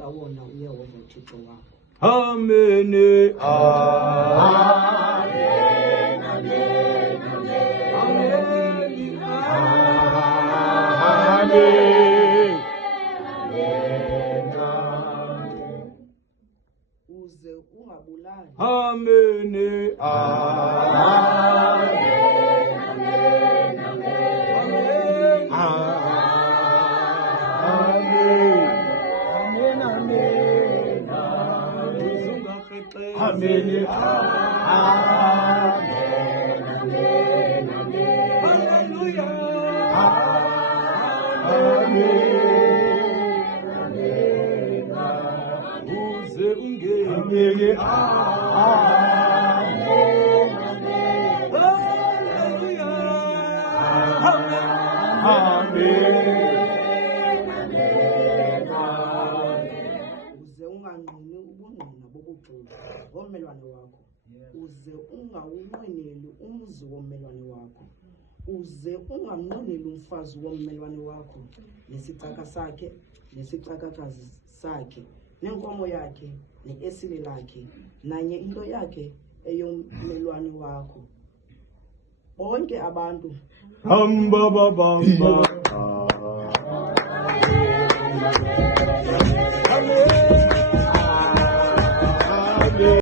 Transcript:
unika wona uYehova uThixo wakho. Amen. Amen. Amen. Amen. Uze ungabulali. Amen. Amen. Uze unganqini ubungqina bobuxoki ngommelwane wakho. Uze ungawunqineli umzi wommelwane wakho. Uze ungamnqineli umfazi wommelwane wakho, nesicaka sakhe, nesicakakazi sakhe, nenkomo yakhe, neesile lakhe, nanye into yakhe eyommelwane wakho. Bonke abantu Bamba.